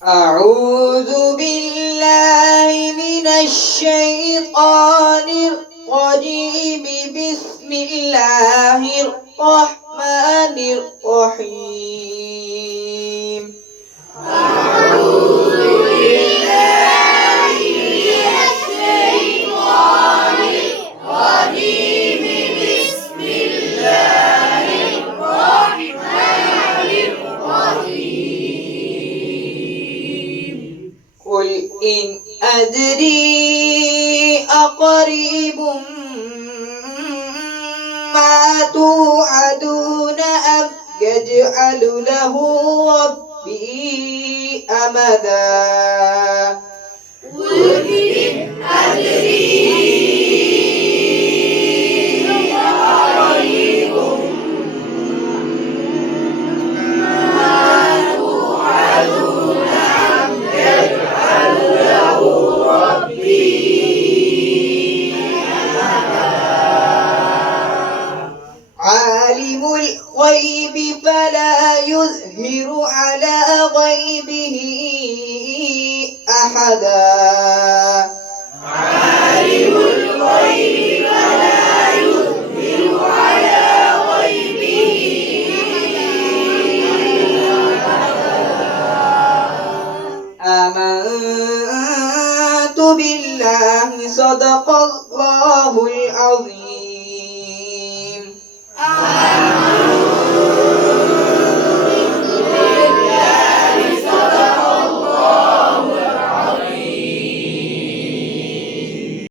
أعوذ بالله من الشيطان الرجيم. بسم الله الرحمن الرحيم. أعوذ بالله من الشيطان الرجيم. بسم الله الرحمن الرحيم. قل إن أدري أقريب ما توعدون أم يجعل له ربي أمدا. قل إن أدري أقريب ما توعدون أم يجعل له ربي عالم الغيب فلا يظهر على غيبه أحدا.